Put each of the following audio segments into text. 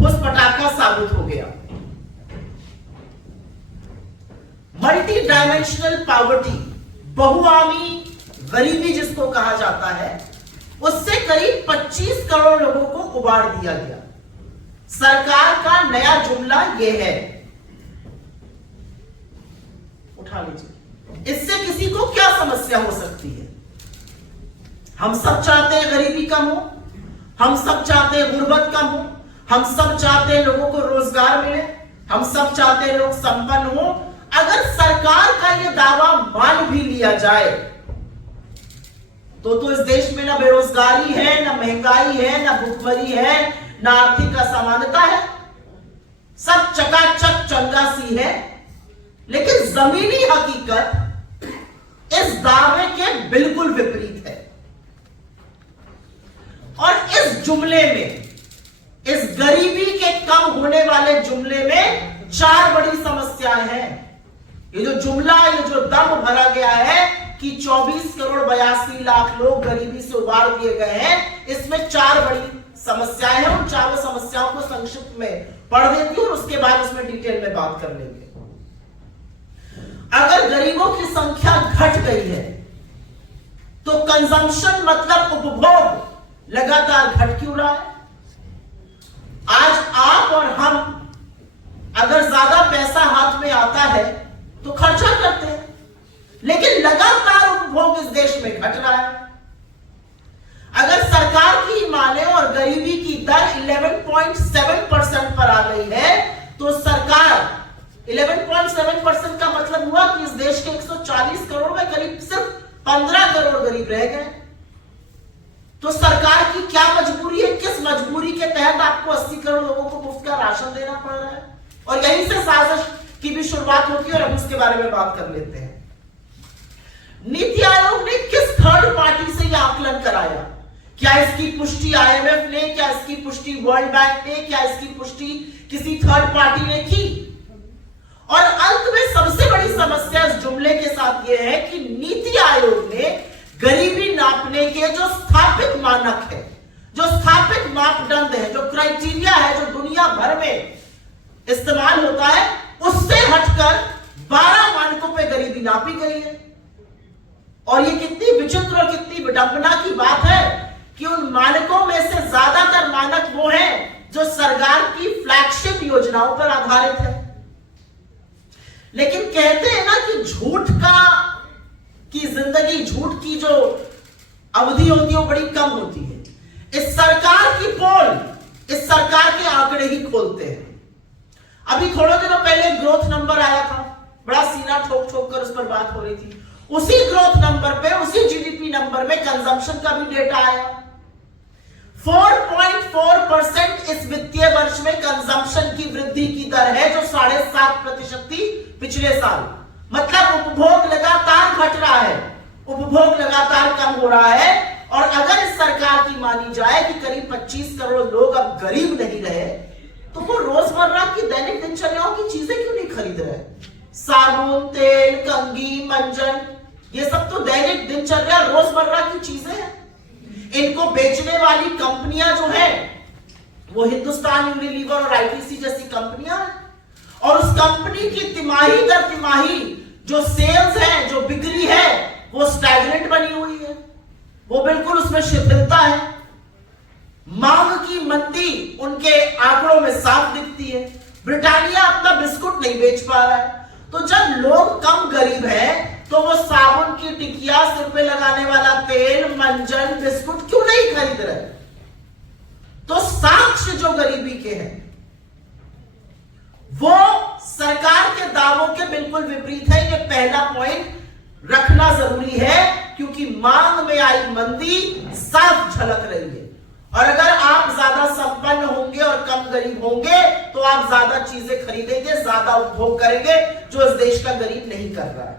ठोस पटाखा साबित हो गया। मल्टी डायमेंशनल पॉवर्टी, बहुआयामी गरीबी जिसको कहा जाता है, उससे करीब 25 करोड़ लोगों को उबार दिया गया। सरकार का नया जुमला यह है, उठा लीजिए, इससे किसी को क्या समस्या हो सकती है? हम सब चाहते हैं गरीबी कम हो, हम सब चाहते हैं गुर्बत कम हो, हम सब चाहते हैं लोगों को रोजगार मिले, हम सब चाहते हैं लोग संपन्न हो। अगर सरकार का यह दावा मान भी लिया जाए तो इस देश में ना बेरोजगारी है, ना महंगाई है, ना भुखमरी है, ना आर्थिक असमानता है, सब चकाचक चंगा सी है। लेकिन जमीनी हकीकत इस दावे के बिल्कुल विपरीत है। और इस जुमले में, इस गरीबी के कम होने वाले जुमले में 4 बड़ी समस्याएं हैं। ये जो जुमला, ये जो दम भरा गया है कि 24 करोड़ 82 लाख लोग गरीबी से उबार दिए गए हैं, इसमें 4 बड़ी समस्याएं हैं। उन चारों समस्याओं को संक्षिप्त में पढ़ देती हूं और उसके बाद उसमें डिटेल में बात कर लेंगे। अगर गरीबों की संख्या घट गई है तो कंजम्पशन मतलब उपभोग लगातार घट क्यों रहा है? आज आप और हम अगर ज्यादा पैसा हाथ में आता है तो खर्चा करते हैं, लेकिन लगातार उपभोग इस देश में घट रहा है। अगर सरकार की माने और गरीबी की दर 11.7% पर आ गई है तो सरकार 11.7% का मतलब हुआ कि इस देश के 140 करोड़ में करीब सिर्फ 15 करोड़ गरीब रह गए। तो सरकार की क्या मजबूरी है? किस मजबूरी के तहत आपको 80 करोड़ लोगों को मुफ्त का राशन देना पड़ रहा है? और यहीं से साजिश की भी शुरुआत होती है और हम इसके बारे में बात कर लेते हैं। नीति आयोग ने किस थर्ड पार्टी से यह आकलन कराया? क्या इसकी पुष्टि IMF ने, क्या इसकी पुष्टि वर्ल्ड बैंक ने, क्या इसकी पुष्टि किसी थर्ड पार्टी ने की? और अंत में सबसे बड़ी समस्या इस जुमले के साथ यह है कि नीति आयोग ने गरीबी नापने के जो स्थापित मानक है, जो स्थापित मापदंड है, जो क्राइटेरिया है, जो दुनिया भर में इस्तेमाल होता है, उससे हटकर 12 मानकों पे गरीबी नापी गई है। और ये कितनी विचित्र और कितनी विडंबना की बात है कि उन मानकों में से ज्यादातर मानक वो हैं जो सरकार की फ्लैगशिप योजनाओं पर आधारित है। लेकिन कहते हैं ना कि झूठ की जिंदगी, झूठ की जो अवधि होती है वो बड़ी कम होती है। इस सरकार की पोल, इस सरकार के आंकड़े ही खोलते हैं। अभी थोड़े दिनों पहले ग्रोथ नंबर आया था, बड़ा सीना ठोक ठोक कर उस पर बात हो रही थी। उसी ग्रोथ नंबर पे, उसी GDP नंबर में कंजम्पशन का भी डेटा आया। 4.4% इस वित्तीय वर्ष में कंजम्पशन की वृद्धि की दर है, जो 7.5% थी पिछले साल। मतलब उपभोग लगातार घट रहा है, उपभोग लगातार कम हो रहा है। और अगर इस सरकार की मानी जाए कि करीब 25 करोड़ लोग अब गरीब नहीं रहे, तो वो रोजमर्रा की दैनिक दिनचर्याओं की चीजें क्यों नहीं खरीद रहे? साबुन, तेल, कंघी, मंजन, ये सब तो दैनिक दिनचर्या रोजमर्रा की चीजें हैं। इनको बेचने वाली कंपनियां जो है वो हिंदुस्तान यूनिलीवर और ITC जैसी कंपनियां हैं। और उस कंपनी की तिमाही दर तिमाही जो सेल्स है, जो बिक्री है, वो स्टैग्नेंट बनी हुई है, वो बिल्कुल उसमें शिथिलता है। मांग की मंदी उनके आंकड़ों में साफ दिखती है। ब्रिटानिया अपना बिस्कुट नहीं बेच पा रहा है। तो जब लोग कम गरीब हैं तो वो साबुन की टिकिया, सिर पे लगाने वाला तेल, मंजन, बिस्कुट क्यों नहीं खरीद रहे? तो साक्ष्य जो गरीबी के हैं वो सरकार के दावों के बिल्कुल विपरीत है। ये पहला पॉइंट रखना जरूरी है, क्योंकि मांग में आई मंदी साफ झलक रही है। और अगर आप ज्यादा संपन्न होंगे और कम गरीब होंगे तो आप ज्यादा चीजें खरीदेंगे, ज्यादा उपभोग करेंगे, जो इस देश का गरीब नहीं कर रहा है।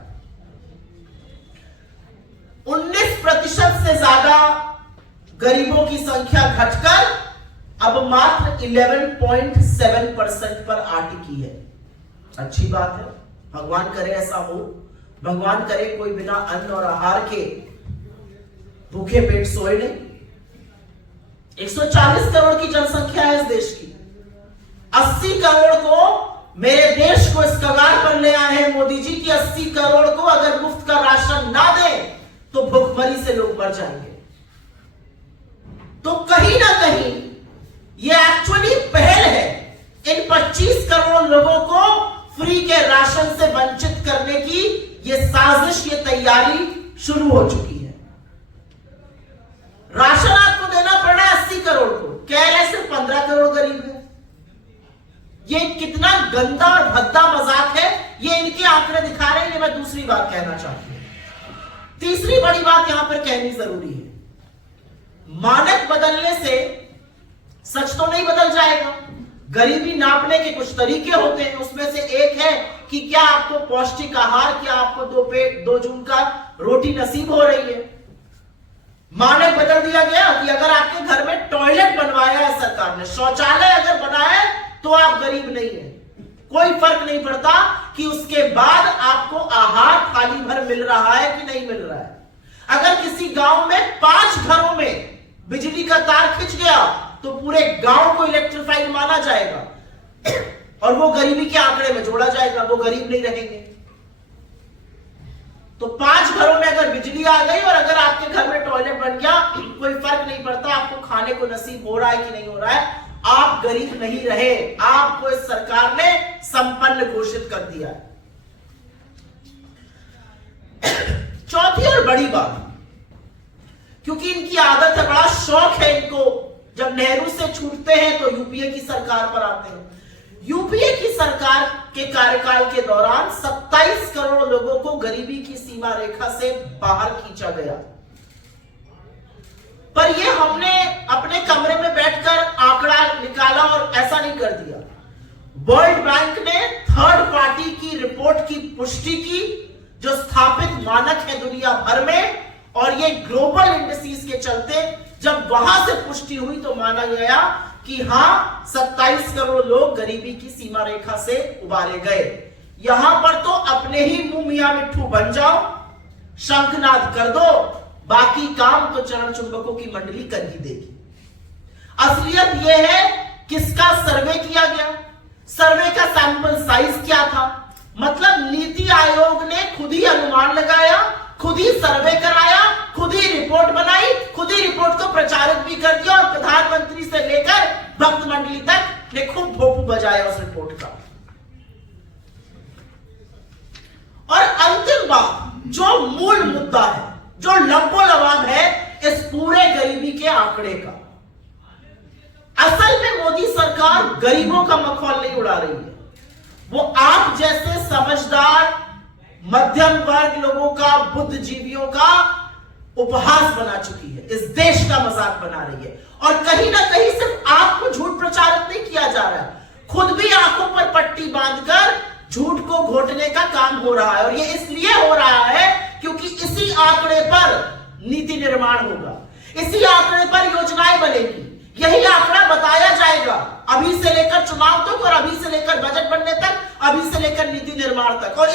19% से ज्यादा गरीबों की संख्या घटकर अब मात्र 11.7% पर आ टिकी है। अच्छी बात है, भगवान करे ऐसा हो। भगवान करे कोई बिना अन्न और आहार के भूखे पेट सोए नहीं। 140 करोड़ की जनसंख्या है इस देश की। 80 करोड़ को मेरे देश को इस कगार पर ले आए हैं मोदी जी की 80 करोड़ को अगर मुफ्त का राशन ना दे तो भुखमरी से लोग मर जाएंगे। तो कहीं ना कहीं ये एक्चुअली पहल है इन 25 करोड़ लोगों को फ्री के राशन से वंचित करने की। ये साजिश, ये तैयारी शुरू हो चुकी है। राशन आपको देना पड़ रहा है 80 करोड़ को, कह रहे सिर्फ 15 करोड़ गरीब है। ये कितना गंदा और भद्दा मजाक है, ये इनके आंकड़े दिखा रहे हैं। ये मैं दूसरी बात कहना चाहती हूं। तीसरी बड़ी बात यहां पर कहनी जरूरी है। मानक बदलने से सच तो नहीं बदल जाएगा। गरीबी नापने के कुछ तरीके होते हैं, उसमें से एक है कि क्या आपको पौष्टिक आहार, क्या आपको दो जून का रोटी नसीब हो रही है। मानक बदल दिया गया कि अगर आपके घर में टॉयलेट बनवाया है सरकार ने, शौचालय अगर बनाया है तो आप गरीब नहीं है। कोई फर्क नहीं पड़ता कि उसके बाद आपको आहार थाली भर मिल रहा है कि नहीं मिल रहा है। अगर किसी गांव में 5 घरों में बिजली का तार खिंच गया तो पूरे गांव को इलेक्ट्रीफाइड माना जाएगा और वो गरीबी के आंकड़े में जोड़ा जाएगा, वो गरीब नहीं रहेंगे। तो 5 घरों में अगर बिजली आ गई और अगर आपके घर में टॉयलेट बन गया, कोई फर्क नहीं पड़ता आपको खाने को नसीब हो रहा है कि नहीं हो रहा है, आप गरीब नहीं रहे। आपको इस सरकार ने संपन्न घोषित कर दिया है। चौथी और बड़ी बात, क्योंकि इनकी आदत है, बड़ा शौक है इनको, जब नेहरू से छूटते हैं तो यूपीए की सरकार पर आते हैं। यूपीए की सरकार के कार्यकाल के दौरान 27 करोड़ लोगों को गरीबी की सीमा रेखा से बाहर खींचा गया। पर यह हमने अपने कमरे में बैठकर आंकड़ा निकाला और ऐसा नहीं कर दिया। वर्ल्ड बैंक ने थर्ड पार्टी की रिपोर्ट की पुष्टि की, जो स्थापित मानक है दुनिया भर में, और ये ग्लोबल इंडिसेस के चलते जब वहां से पुष्टि हुई तो माना गया कि हां 27 करोड़ लोग गरीबी की सीमा रेखा से उबारे गए। यहां पर तो अपने ही मुंह मियां मिट्ठू बन जाओ, शंखनाद कर दो, बाकी काम तो चरण चुंबकों की मंडली कर ही देगी। असलियत यह है किसका सर्वे किया गया, सर्वे का सैंपल साइज क्या था। मतलब नीति आयोग ने खुद ही अनुमान लगाया, खुद ही सर्वे कराया, खुद ही रिपोर्ट बनाई, खुद ही रिपोर्ट को प्रचारित भी कर दिया और प्रधानमंत्री से लेकर भक्त मंडली तक ने खूब भोपू बजाया उस रिपोर्ट का। और अंतिम बात, जो मूल मुद्दा है, जो लब्बो लबाब है इस पूरे गरीबी के आंकड़े का, असल में मोदी सरकार गरीबों का मखौल नहीं उड़ा रही है। वो आप जैसे समझदार मध्यम वर्ग लोगों का, बुद्धिजीवियों का उपहास बना चुकी है, इस देश का मजाक बना रही है। और कहीं ना कहीं सिर्फ आपको झूठ प्रचारित नहीं किया जा रहा है, खुद भी आंखों पर पट्टी बांधकर झूठ को घोटने का काम हो रहा है। और ये इसलिए हो रहा है क्योंकि इसी आंकड़े पर नीति निर्माण होगा, इसी आंकड़े पर योजनाएं बनेगी, यही आंकड़ा बताया जाएगा अभी से लेकर चुनाव तक और अभी से लेकर बजट बनने तक, अभी से लेकर नीति निर्माण तक। और